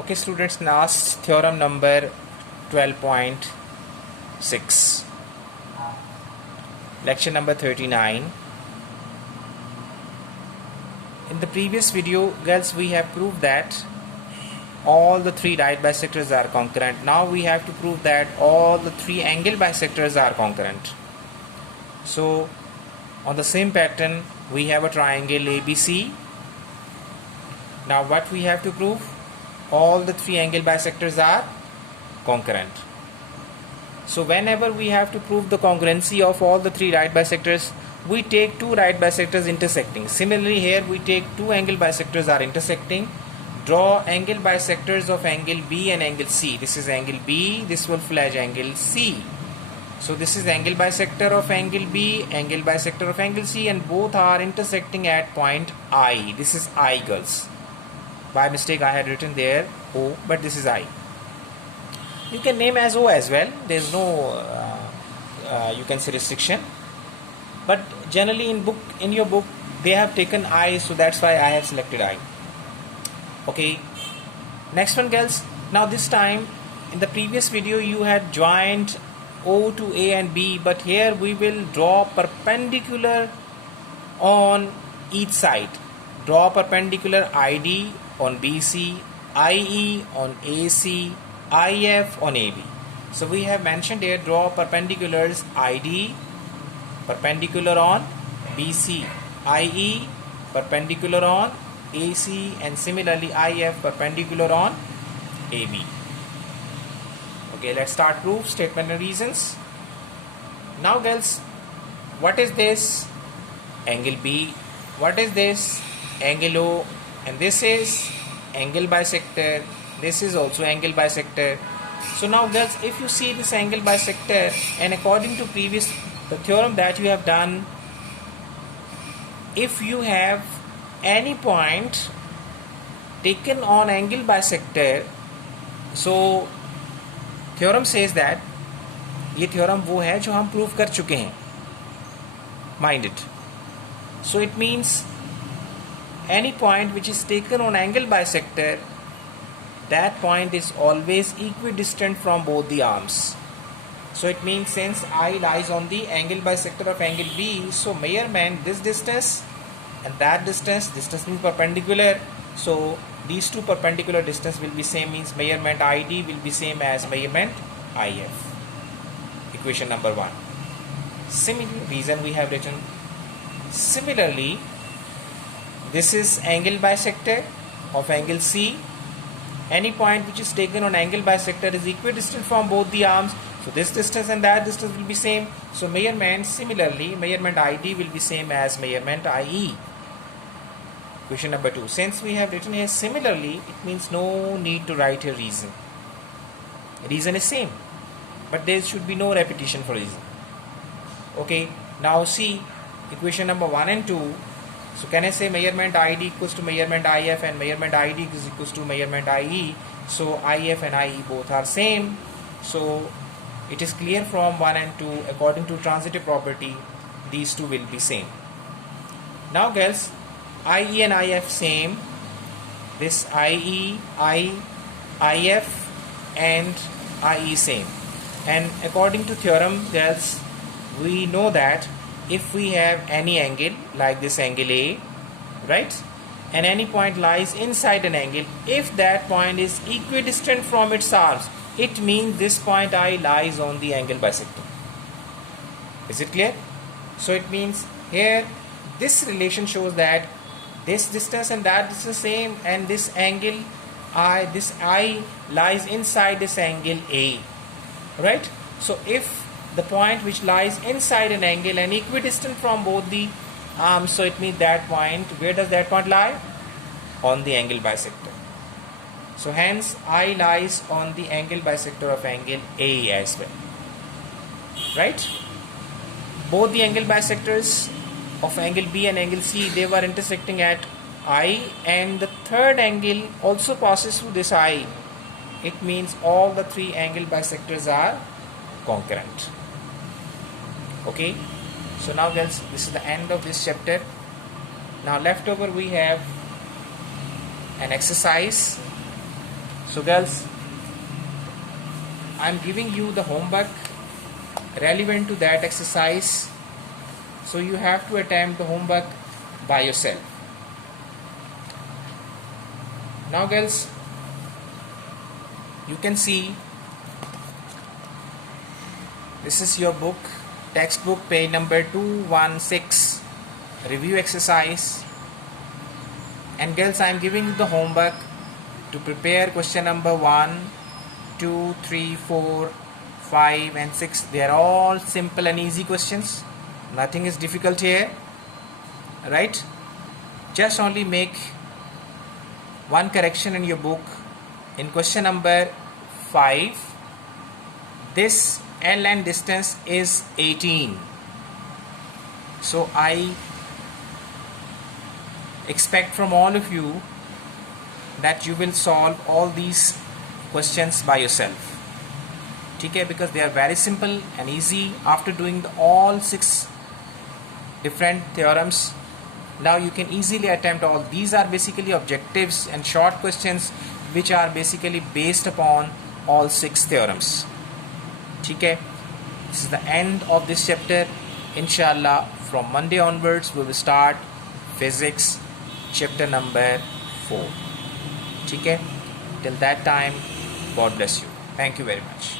Okay students, last theorem number 12.6, lecture number 39. In the previous video, girls, we have proved that all the three right bisectors are concurrent. Now we have to prove that all the three angle bisectors are concurrent. So on the same pattern, we have a triangle ABC. Now what we have to prove? All the three angle bisectors are concurrent. So whenever we have to prove the congruency of all the three right bisectors, we take two right bisectors intersecting. Similarly here we take two angle bisectors are intersecting. Draw angle bisectors of angle B and angle C. This is angle B, this will flash angle C. So this is angle bisector of angle B, angle bisector of angle C, and both are intersecting at point I. This is I, girls. By mistake I had written there O, but this is I. You can name as O as well. There is no you can say restriction. But generally in your book they have taken I, so that's why I have selected I. Okay. Next one, girls. Now this time in the previous video you had joined O to A and B, but here we will draw perpendicular on each side. Draw perpendicular ID on BC, IE on AC, IF on AB. So we have mentioned here, draw perpendiculars ID perpendicular on BC, IE perpendicular on AC, and similarly IF perpendicular on AB. Okay, let's start proof, statement and reasons. Now girls, what is this? Angle B. What is this? Angle O. And this is angle bisector. This is also angle bisector. So now girls, if you see this angle bisector, and according to the theorem that you have done, if you have any point taken on angle bisector, so theorem says that ये theorem वो है जो हम prove कर चुके हैं. Mind it. So it means any point which is taken on angle bisector, that point is always equidistant from both the arms. So it means since I lies on the angle bisector of angle B, so measurement this distance and that distance means perpendicular. So these two perpendicular distance will be same, means measurement ID will be same as measurement IF. Equation number 1. Similar reason we have written. Similarly, this is angle bisector of angle C. Any point which is taken on angle bisector is equidistant from both the arms. So this distance and that distance will be same. So measurement, similarly, measurement ID will be same as measurement IE. Question number 2. Since we have written here similarly, it means no need to write a reason. Reason is same, but there should be no repetition for reason. Okay. Now see equation number 1 and 2. So can I say measurement ID equals to measurement IF and measurement ID is equals to measurement IE. So IF and IE both are same. So it is clear from 1 and 2, according to transitive property, these two will be same. Now girls, IE and IF same. This IE, IF and IE same. And according to theorem, girls, we know that if we have any angle like this angle A, right, and any point lies inside an angle, if that point is equidistant from its arms, it means this point I lies on the angle bisector. Is it clear? So it means here this relation shows that this distance and that distance same, and this angle this I lies inside this angle A, right? So if the point which lies inside an angle and equidistant from both the arms, so it means that point, where does that point lie? On the angle bisector. So hence I lies on the angle bisector of angle A as well, right? Both the angle bisectors of angle B and angle C, they were intersecting at I, and the third angle also passes through this I. It means all the three angle bisectors are concurrent. Okay, so now girls, this is the end of this chapter. Now left over we have an exercise. So girls, I'm giving you the homework relevant to that exercise, so you have to attempt the homework by yourself. Now girls, you can see this is your book, textbook, page number 216, review exercise. And girls, I am giving you the homework to prepare question number 1, 2, 3, 4, 5 and 6. They are all simple and easy questions. Nothing is difficult here, right? Just only make one correction in your book. In question number 5, this L distance is 18. So I expect from all of you that you will solve all these questions by yourself. Okay, because they are very simple and easy. After doing all 6 different theorems, now you can easily attempt all. These are basically objectives and short questions which are basically based upon all 6 theorems. Okay, this is the end of this chapter. Inshallah, from Monday onwards we will start physics chapter number 4. Okay, till that time, God bless you. Thank you very much.